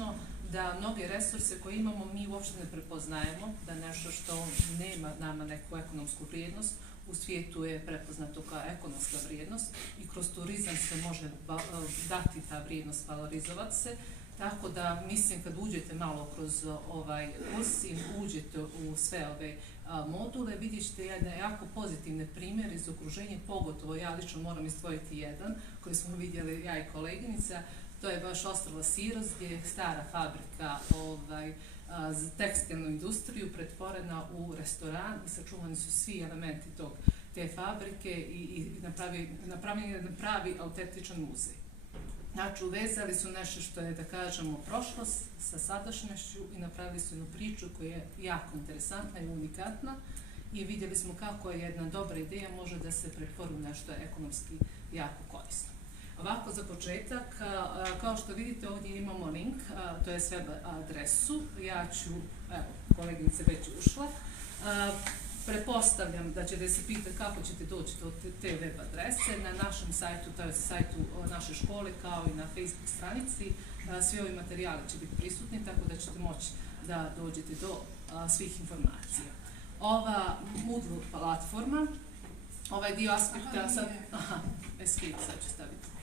ključno da mnoge resurse koje imamo mi uopšte ne prepoznajemo, da nešto što nema nama neku ekonomsku vrijednost, u svijetu je prepoznato kao ekonomska vrijednost i kroz turizam se može dati ta vrijednost, valorizovati se. Tako da mislim kad uđete malo kroz ovaj kurs i uđete u sve ove module, vidjet ćete jedne jako pozitivne primjere iz okruženja, pogotovo ja lično moram izdvojiti jedan koji smo vidjeli ja i koleginica. To je baš ostrvo Siros gdje je stara fabrika za tekstilnu industriju pretvorena u restoran i sačuvani su svi elementi te fabrike i napravljen je pravi autentičan muzej. Znači, uvezali su nešto što je, da kažemo, prošlost sa sadašnjošću i napravili su jednu priču koja je jako interesantna i unikatna i vidjeli smo kako jedna dobra ideja može da se pretvori u nešto ekonomski jako korisno. Ovako, za početak, kao što vidite ovdje imamo link, to je web adresu, ja ću, evo, koleginica već ušla, pretpostavljam da ćete se pitati kako ćete doći do te web adrese. Na našem sajtu, to je sajtu naše škole, kao i na Facebook stranici, svi ovi materijali će biti prisutni, tako da ćete moći da dođete do svih informacija. Ova Moodle platforma, ovaj dio aspekta, sad ću staviti.